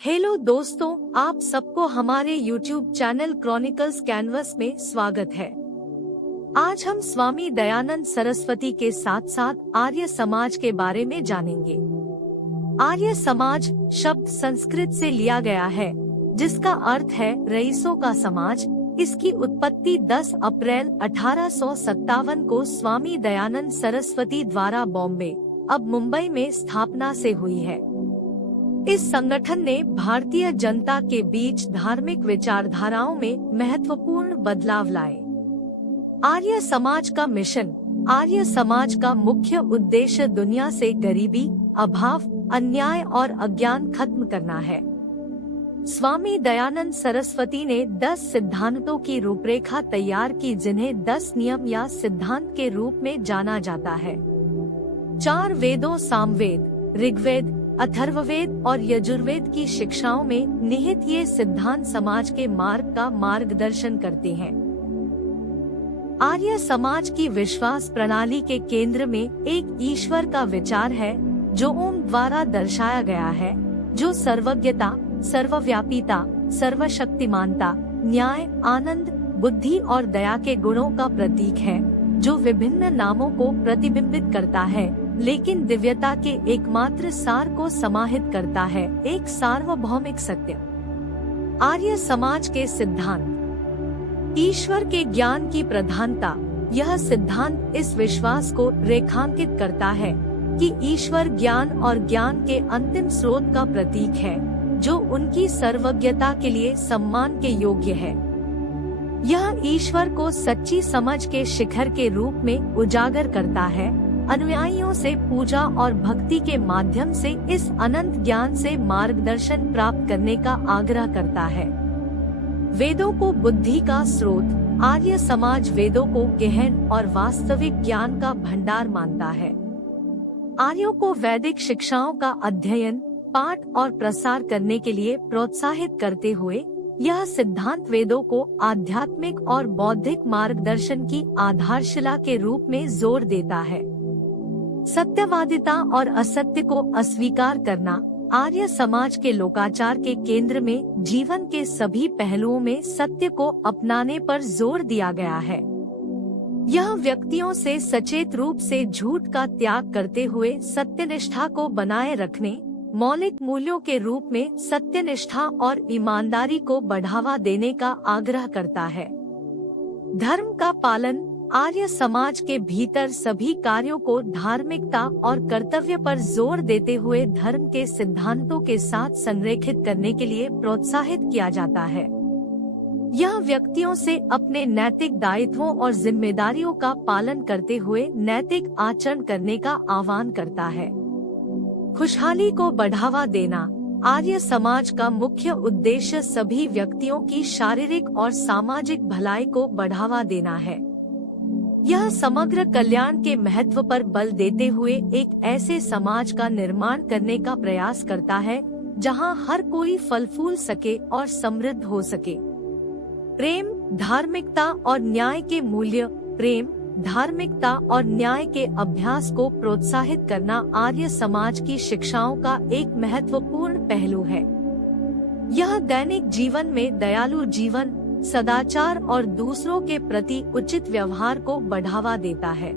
Hello दोस्तों, आप सबको हमारे YouTube चैनल क्रॉनिकल्स कैनवस में स्वागत है। आज हम स्वामी दयानंद सरस्वती के साथ साथ आर्य समाज के बारे में जानेंगे। आर्य समाज शब्द संस्कृत से लिया गया है, जिसका अर्थ है रईसों का समाज। इसकी उत्पत्ति 10 अप्रैल 1857 को स्वामी दयानंद सरस्वती द्वारा बॉम्बे, अब मुंबई में स्थापना से हुई है। इस संगठन ने भारतीय जनता के बीच धार्मिक विचारधाराओं में महत्वपूर्ण बदलाव लाए। आर्य समाज का मिशन। आर्य समाज का मुख्य उद्देश्य दुनिया से गरीबी, अभाव, अन्याय और अज्ञान खत्म करना है। स्वामी दयानंद सरस्वती ने 10 सिद्धांतों की रूपरेखा तैयार की, जिन्हें 10 नियम या सिद्धांत के रूप में जाना जाता है। 4 वेदों सामवेद, ऋग्वेद, अथर्ववेद और यजुर्वेद की शिक्षाओं में निहित ये सिद्धांत समाज के मार्ग का मार्गदर्शन करते हैं। आर्य समाज की विश्वास प्रणाली के केंद्र में एक ईश्वर का विचार है, जो ओम द्वारा दर्शाया गया है, जो सर्वज्ञता, सर्वव्यापीता, सर्वशक्तिमानता, न्याय, आनंद, बुद्धि और दया के गुणों का प्रतीक है, जो विभिन्न नामों को प्रतिबिंबित करता है, लेकिन दिव्यता के एकमात्र सार को समाहित करता है, एक सार्वभौमिक सत्य। आर्य समाज के सिद्धांत। ईश्वर के ज्ञान की प्रधानता। यह सिद्धांत इस विश्वास को रेखांकित करता है कि ईश्वर ज्ञान और ज्ञान के अंतिम स्रोत का प्रतीक है, जो उनकी सर्वज्ञता के लिए सम्मान के योग्य है। यह ईश्वर को सच्ची समझ के शिखर के रूप में उजागर करता है, अनुयायियों से पूजा और भक्ति के माध्यम से इस अनंत ज्ञान से मार्गदर्शन प्राप्त करने का आग्रह करता है। वेदों को बुद्धि का स्रोत। आर्य समाज वेदों को गहन और वास्तविक ज्ञान का भंडार मानता है। आर्यों को वैदिक शिक्षाओं का अध्ययन, पाठ और प्रसार करने के लिए प्रोत्साहित करते हुए यह सिद्धांत वेदों को आध्यात्मिक और बौद्धिक मार्गदर्शन की आधारशिला के रूप में जोर देता है। सत्यवादिता और असत्य को अस्वीकार करना। आर्य समाज के लोकाचार के केंद्र में जीवन के सभी पहलुओं में सत्य को अपनाने पर जोर दिया गया है। यह व्यक्तियों से सचेत रूप से झूठ का त्याग करते हुए सत्यनिष्ठा को बनाए रखने, मौलिक मूल्यों के रूप में सत्यनिष्ठा और ईमानदारी को बढ़ावा देने का आग्रह करता है। धर्म का पालन। आर्य समाज के भीतर सभी कार्यों को धार्मिकता और कर्तव्य पर जोर देते हुए धर्म के सिद्धांतों के साथ संरेखित करने के लिए प्रोत्साहित किया जाता है। यह व्यक्तियों से अपने नैतिक दायित्वों और जिम्मेदारियों का पालन करते हुए नैतिक आचरण करने का आह्वान करता है। खुशहाली को बढ़ावा देना। आर्य समाज का मुख्य उद्देश्य सभी व्यक्तियों की शारीरिक और सामाजिक भलाई को बढ़ावा देना है। यह समग्र कल्याण के महत्व पर बल देते हुए एक ऐसे समाज का निर्माण करने का प्रयास करता है, जहां हर कोई फल फूल सके और समृद्ध हो सके। प्रेम, धार्मिकता और न्याय के मूल्य। प्रेम, धार्मिकता और न्याय के अभ्यास को प्रोत्साहित करना आर्य समाज की शिक्षाओं का एक महत्वपूर्ण पहलू है। यह दैनिक जीवन में दयालु जीवन, सदाचार और दूसरों के प्रति उचित व्यवहार को बढ़ावा देता है।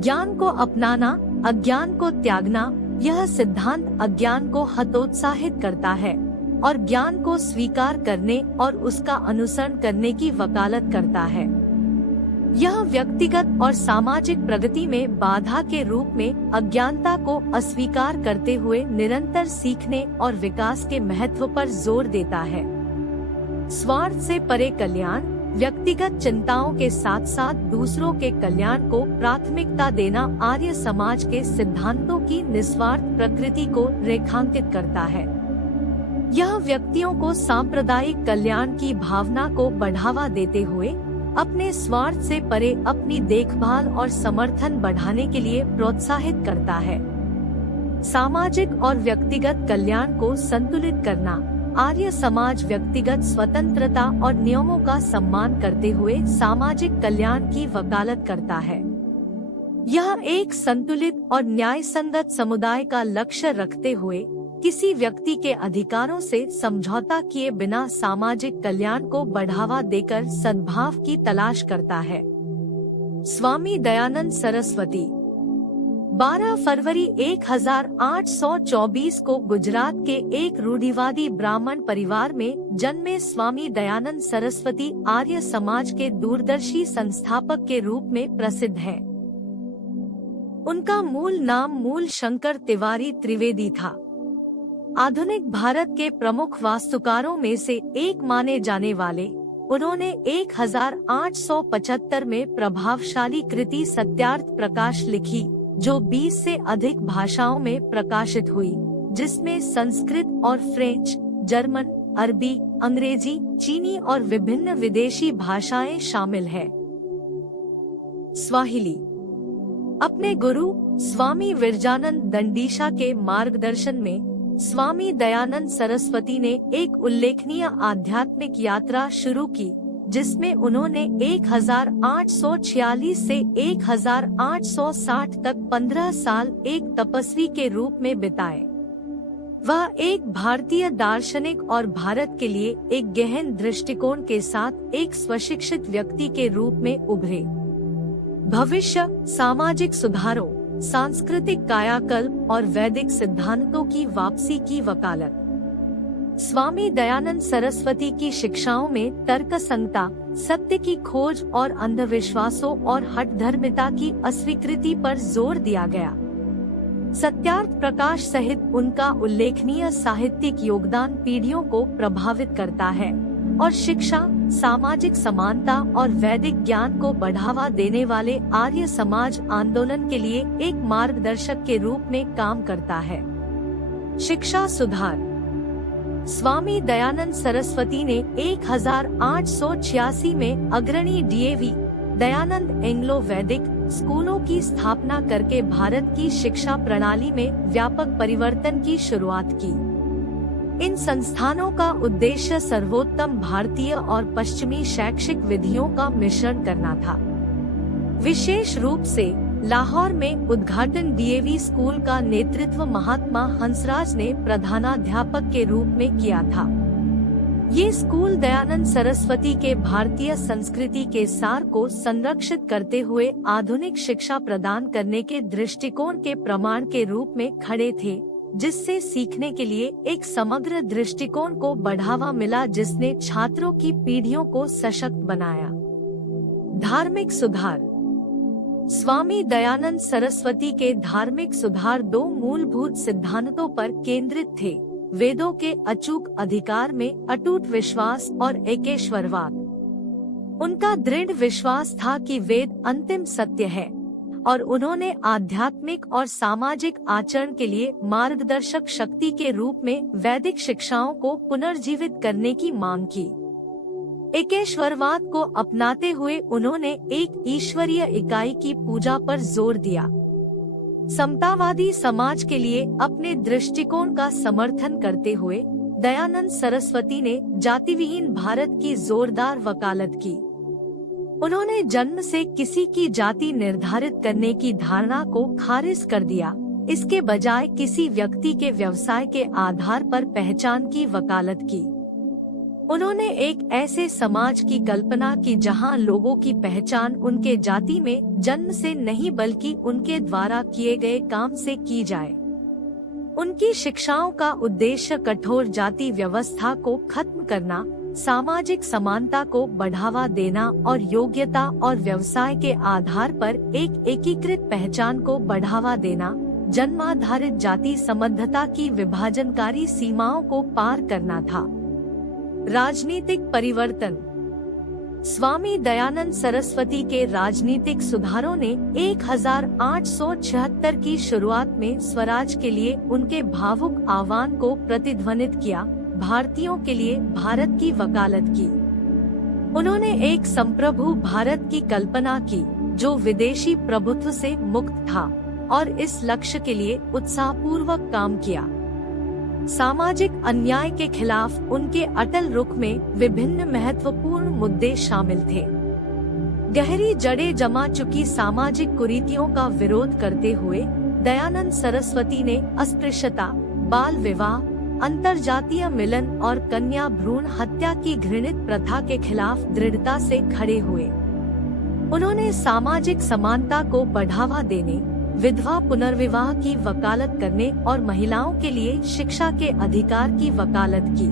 ज्ञान को अपनाना, अज्ञान को त्यागना। यह सिद्धांत अज्ञान को हतोत्साहित करता है और ज्ञान को स्वीकार करने और उसका अनुसरण करने की वकालत करता है। यह व्यक्तिगत और सामाजिक प्रगति में बाधा के रूप में अज्ञानता को अस्वीकार करते हुए निरंतर सीखने और विकास के महत्व पर जोर देता है। स्वार्थ से परे कल्याण। व्यक्तिगत चिंताओं के साथ साथ दूसरों के कल्याण को प्राथमिकता देना आर्य समाज के सिद्धांतों की निस्वार्थ प्रकृति को रेखांकित करता है। यह व्यक्तियों को सांप्रदायिक कल्याण की भावना को बढ़ावा देते हुए अपने स्वार्थ से परे अपनी देखभाल और समर्थन बढ़ाने के लिए प्रोत्साहित करता है। सामाजिक और व्यक्तिगत कल्याण को संतुलित करना। आर्य समाज व्यक्तिगत स्वतंत्रता और नियमों का सम्मान करते हुए सामाजिक कल्याण की वकालत करता है। यह एक संतुलित और न्यायसंगत समुदाय का लक्ष्य रखते हुए किसी व्यक्ति के अधिकारों से समझौता किए बिना सामाजिक कल्याण को बढ़ावा देकर सद्भाव की तलाश करता है। स्वामी दयानंद सरस्वती 12 फरवरी 1824 को गुजरात के एक रूढ़िवादी ब्राह्मण परिवार में जन्मे स्वामी दयानंद सरस्वती आर्य समाज के दूरदर्शी संस्थापक के रूप में प्रसिद्ध हैं। उनका मूल नाम मूल शंकर तिवारी त्रिवेदी था। आधुनिक भारत के प्रमुख वास्तुकारों में से एक माने जाने वाले उन्होंने 1875 में प्रभावशाली कृति सत्यार्थ प्रकाश लिखी, जो 20 से अधिक भाषाओं में प्रकाशित हुई, जिसमें संस्कृत और फ्रेंच, जर्मन, अरबी, अंग्रेजी, चीनी और विभिन्न विदेशी भाषाएं शामिल है। स्वाहिली। अपने गुरु स्वामी विरजानंद दंडीशा के मार्गदर्शन में स्वामी दयानंद सरस्वती ने एक उल्लेखनीय आध्यात्मिक यात्रा शुरू की, जिसमें उन्होंने 1846 से 1860 तक 15 साल एक तपस्वी के रूप में बिताए। वह एक भारतीय दार्शनिक और भारत के लिए एक गहन दृष्टिकोण के साथ एक स्वशिक्षित व्यक्ति के रूप में उभरे। भविष्य, सामाजिक सुधारों, सांस्कृतिक कायाकल्प और वैदिक सिद्धांतों की वापसी की वकालत। स्वामी दयानंद सरस्वती की शिक्षाओं में तर्कसंगता, सत्य की खोज और अंधविश्वासों और हठधर्मिता की अस्वीकृति पर जोर दिया गया। सत्यार्थ प्रकाश सहित उनका उल्लेखनीय साहित्यिक योगदान पीढ़ियों को प्रभावित करता है और शिक्षा, सामाजिक समानता और वैदिक ज्ञान को बढ़ावा देने वाले आर्य समाज आंदोलन के लिए एक मार्गदर्शक के रूप में काम करता है। शिक्षा सुधार। स्वामी दयानंद सरस्वती ने 1886 में अग्रणी डीएवी दयानंद एंग्लो वैदिक स्कूलों की स्थापना करके भारत की शिक्षा प्रणाली में व्यापक परिवर्तन की शुरुआत की। इन संस्थानों का उद्देश्य सर्वोत्तम भारतीय और पश्चिमी शैक्षिक विधियों का मिश्रण करना था। विशेष रूप से लाहौर में उद्घाटन डीएवी स्कूल का नेतृत्व महात्मा हंसराज ने प्रधानाध्यापक के रूप में किया था। ये स्कूल दयानंद सरस्वती के भारतीय संस्कृति के सार को संरक्षित करते हुए आधुनिक शिक्षा प्रदान करने के दृष्टिकोण के प्रमाण के रूप में खड़े थे, जिससे सीखने के लिए एक समग्र दृष्टिकोण को बढ़ावा मिला, जिसने छात्रों की पीढ़ियों को सशक्त बनाया। धार्मिक सुधार। स्वामी दयानंद सरस्वती के धार्मिक सुधार दो मूलभूत सिद्धांतों पर केंद्रित थे: वेदों के अचूक अधिकार में अटूट विश्वास और एकेश्वरवाद। उनका दृढ़ विश्वास था कि वेद अंतिम सत्य है और उन्होंने आध्यात्मिक और सामाजिक आचरण के लिए मार्गदर्शक शक्ति के रूप में वैदिक शिक्षाओं को पुनर्जीवित करने की मांग की। एकेश्वरवाद को अपनाते हुए उन्होंने एक ईश्वरीय इकाई की पूजा पर जोर दिया। समतावादी समाज के लिए अपने दृष्टिकोण का समर्थन करते हुए दयानंद सरस्वती ने जातिविहीन भारत की जोरदार वकालत की। उन्होंने जन्म से किसी की जाति निर्धारित करने की धारणा को खारिज कर दिया, इसके बजाय किसी व्यक्ति के व्यवसाय के आधार पर पहचान की वकालत की। उन्होंने एक ऐसे समाज की कल्पना की जहां लोगों की पहचान उनके जाति में जन्म से नहीं बल्कि उनके द्वारा किए गए काम से की जाए। उनकी शिक्षाओं का उद्देश्य कठोर जाति व्यवस्था को खत्म करना, सामाजिक समानता को बढ़ावा देना और योग्यता और व्यवसाय के आधार पर एक एकीकृत पहचान को बढ़ावा देना, जन्माधारित जाति संबद्धता की विभाजनकारी सीमाओं को पार करना था। राजनीतिक परिवर्तन। स्वामी दयानंद सरस्वती के राजनीतिक सुधारों ने 1876 की शुरुआत में स्वराज के लिए उनके भावुक आह्वान को प्रतिध्वनित किया, भारतीयों के लिए भारत की वकालत की। उन्होंने एक संप्रभु भारत की कल्पना की जो विदेशी प्रभुत्व से मुक्त था और इस लक्ष्य के लिए उत्साहपूर्वक काम किया। सामाजिक अन्याय के खिलाफ उनके अटल रुख में विभिन्न महत्वपूर्ण मुद्दे शामिल थे। गहरी जड़ें जमा चुकी सामाजिक कुरीतियों का विरोध करते हुए दयानंद सरस्वती ने अस्पृश्यता, बाल विवाह, अंतरजातीय मिलन और कन्या भ्रूण हत्या की घृणित प्रथा के खिलाफ दृढ़ता से खड़े हुए। उन्होंने सामाजिक समानता को बढ़ावा देने, विधवा पुनर्विवाह की वकालत करने और महिलाओं के लिए शिक्षा के अधिकार की वकालत की।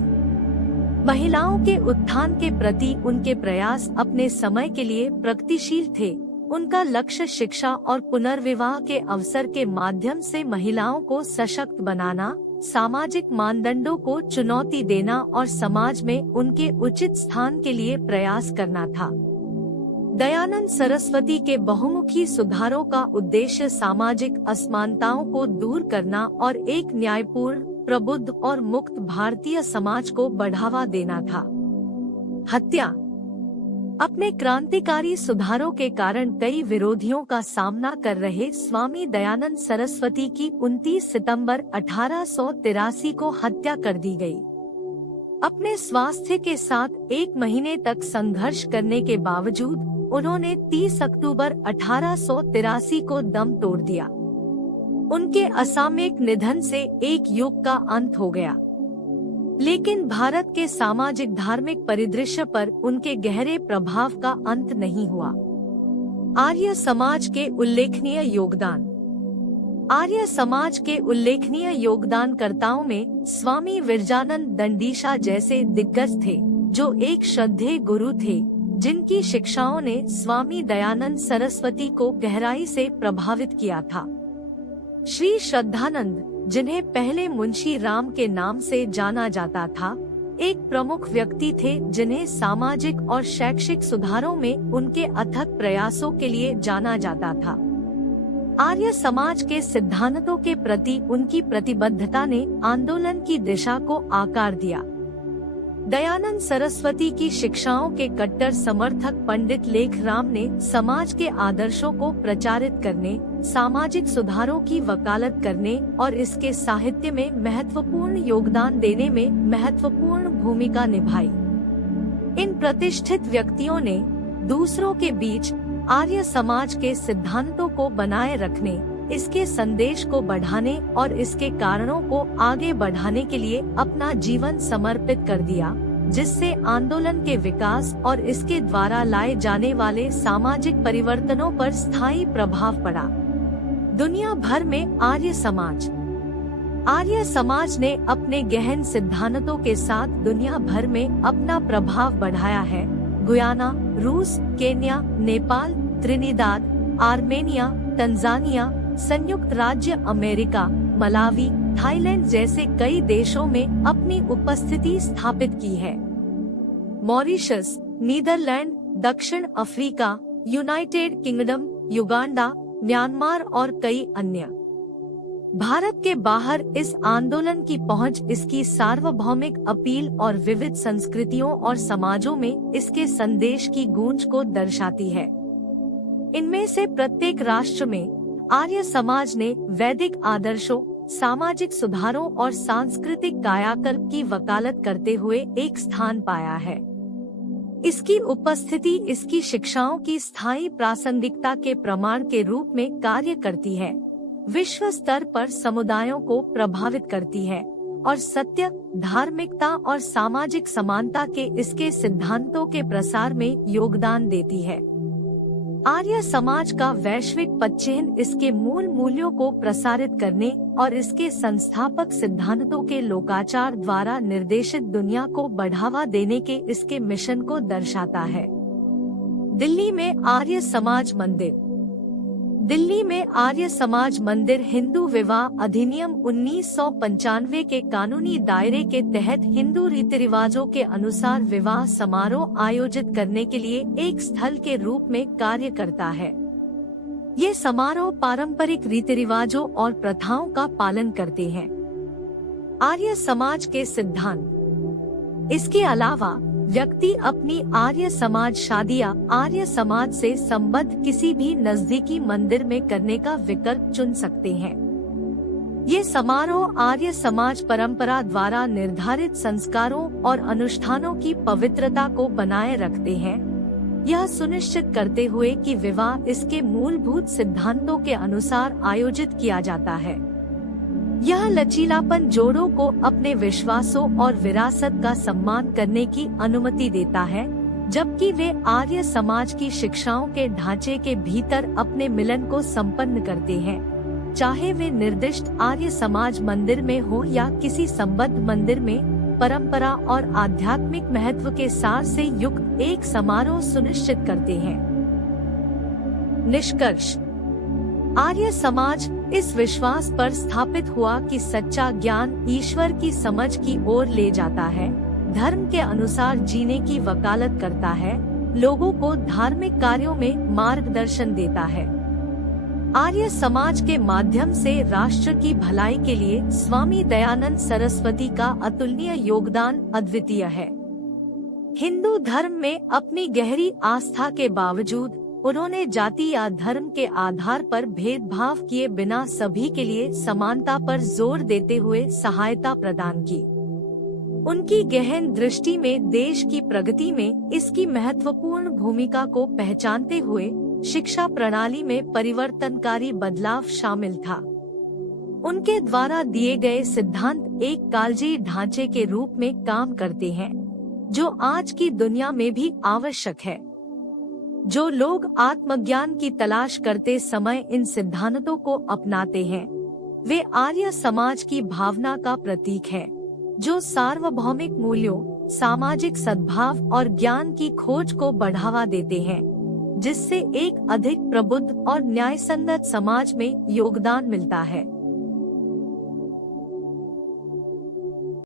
महिलाओं के उत्थान के प्रति उनके प्रयास अपने समय के लिए प्रगतिशील थे। उनका लक्ष्य शिक्षा और पुनर्विवाह के अवसर के माध्यम से महिलाओं को सशक्त बनाना, सामाजिक मानदंडों को चुनौती देना और समाज में उनके उचित स्थान के लिए प्रयास करना था। दयानंद सरस्वती के बहुमुखी सुधारों का उद्देश्य सामाजिक असमानताओं को दूर करना और एक न्यायपूर्ण, प्रबुद्ध और मुक्त भारतीय समाज को बढ़ावा देना था। हत्या। अपने क्रांतिकारी सुधारों के कारण कई विरोधियों का सामना कर रहे स्वामी दयानंद सरस्वती की 29 सितंबर 1883 को हत्या कर दी गई। अपने स्वास्थ्य के साथ 1 महीने तक संघर्ष करने के बावजूद उन्होंने 30 अक्टूबर 1883 को दम तोड़ दिया। उनके असामयिक निधन से एक युग का अंत हो गया, लेकिन भारत के सामाजिक धार्मिक परिदृश्य पर उनके गहरे प्रभाव का अंत नहीं हुआ। आर्य समाज के उल्लेखनीय योगदान। आर्य समाज के उल्लेखनीय योगदानकर्ताओं में स्वामी विरजानंद दंडीशा जैसे दिग्गज थे, जो एक श्रद्धेय गुरु थे, जिनकी शिक्षाओं ने स्वामी दयानंद सरस्वती को गहराई से प्रभावित किया था। श्री श्रद्धानंद, जिन्हें पहले मुंशी राम के नाम से जाना जाता था, एक प्रमुख व्यक्ति थे जिन्हें सामाजिक और शैक्षिक सुधारों में उनके अथक प्रयासों के लिए जाना जाता था। आर्य समाज के सिद्धांतों के प्रति उनकी प्रतिबद्धता ने आंदोलन की दिशा को आकार दिया। दयानंद सरस्वती की शिक्षाओं के कट्टर समर्थक पंडित लेखराम ने समाज के आदर्शों को प्रचारित करने, सामाजिक सुधारों की वकालत करने और इसके साहित्य में महत्वपूर्ण योगदान देने में महत्वपूर्ण भूमिका निभाई। इन प्रतिष्ठित व्यक्तियों ने दूसरों के बीच आर्य समाज के सिद्धांतों को बनाए रखने, इसके संदेश को बढ़ाने और इसके कारणों को आगे बढ़ाने के लिए अपना जीवन समर्पित कर दिया, जिससे आंदोलन के विकास और इसके द्वारा लाए जाने वाले सामाजिक परिवर्तनों पर स्थायी प्रभाव पड़ा। दुनिया भर में आर्य समाज ने अपने गहन सिद्धांतों के साथ दुनिया भर में अपना प्रभाव बढ़ाया है। गुयाना, रूस, Kenya, Nepal, Trinidad, Armenia, Tanzania, संयुक्त राज्य अमेरिका, मलावी, थाईलैंड जैसे कई देशों में अपनी उपस्थिति स्थापित की है। मॉरिशस, नीदरलैंड, दक्षिण Africa, United kingdom, Uganda, Myanmar और कई अन्य। भारत के बाहर इस आंदोलन की पहुंच इसकी सार्वभौमिक अपील और विविध संस्कृतियों और समाजों में इसके संदेश की गूंज को दर्शाती है। इनमें से प्रत्येक राष्ट्र में आर्य समाज ने वैदिक आदर्शों, सामाजिक सुधारों और सांस्कृतिक कायाकल्प की वकालत करते हुए एक स्थान पाया है। इसकी उपस्थिति इसकी शिक्षाओं की स्थायी प्रासंगिकता के प्रमाण के रूप में कार्य करती है, विश्व स्तर पर समुदायों को प्रभावित करती है और सत्य, धार्मिकता और सामाजिक समानता के इसके सिद्धांतों के प्रसार में योगदान देती है। आर्य समाज का वैश्विक पदचिह्न इसके मूल मूल्यों को प्रसारित करने और इसके संस्थापक सिद्धांतों के लोकाचार द्वारा निर्देशित दुनिया को बढ़ावा देने के इसके मिशन को दर्शाता है। दिल्ली में आर्य समाज मंदिर। दिल्ली में आर्य समाज मंदिर हिंदू विवाह अधिनियम 1995 के कानूनी दायरे के तहत हिंदू रीति रिवाजों के अनुसार विवाह समारोह आयोजित करने के लिए एक स्थल के रूप में कार्य करता है। ये समारोह पारंपरिक रीति रिवाजों और प्रथाओं का पालन करते हैं। आर्य समाज के सिद्धांत। इसके अलावा व्यक्ति अपनी आर्य समाज शादी या आर्य समाज से संबद्ध किसी भी नजदीकी मंदिर में करने का विकल्प चुन सकते हैं। ये समारोह आर्य समाज परंपरा द्वारा निर्धारित संस्कारों और अनुष्ठानों की पवित्रता को बनाए रखते हैं, यह सुनिश्चित करते हुए कि विवाह इसके मूलभूत सिद्धांतों के अनुसार आयोजित किया जाता है। यह लचीलापन जोड़ों को अपने विश्वासों और विरासत का सम्मान करने की अनुमति देता है, जबकि वे आर्य समाज की शिक्षाओं के ढांचे के भीतर अपने मिलन को संपन्न करते हैं। चाहे वे निर्दिष्ट आर्य समाज मंदिर में हो या किसी संबद्ध मंदिर में, परंपरा और आध्यात्मिक महत्व के सार से युक्त एक समारोह सुनिश्चित करते हैं। निष्कर्ष: आर्य समाज इस विश्वास पर स्थापित हुआ कि सच्चा ज्ञान ईश्वर की समझ की ओर ले जाता है, धर्म के अनुसार जीने की वकालत करता है, लोगों को धार्मिक कार्यों में मार्गदर्शन देता है। आर्य समाज के माध्यम से राष्ट्र की भलाई के लिए स्वामी दयानंद सरस्वती का अतुलनीय योगदान अद्वितीय है। हिंदू धर्म में अपनी गहरी आस्था के बावजूद उन्होंने जाति या धर्म के आधार पर भेदभाव किए बिना सभी के लिए समानता पर जोर देते हुए सहायता प्रदान की। उनकी गहन दृष्टि में देश की प्रगति में इसकी महत्वपूर्ण भूमिका को पहचानते हुए शिक्षा प्रणाली में परिवर्तनकारी बदलाव शामिल था। उनके द्वारा दिए गए सिद्धांत एक कालजयी ढांचे के रूप में काम करते हैं, जो आज की दुनिया में भी आवश्यक है। जो लोग आत्मज्ञान की तलाश करते समय इन सिद्धांतों को अपनाते हैं, वे आर्य समाज की भावना का प्रतीक है, जो सार्वभौमिक मूल्यों, सामाजिक सद्भाव और ज्ञान की खोज को बढ़ावा देते हैं, जिससे एक अधिक प्रबुद्ध और न्यायसंगत समाज में योगदान मिलता है।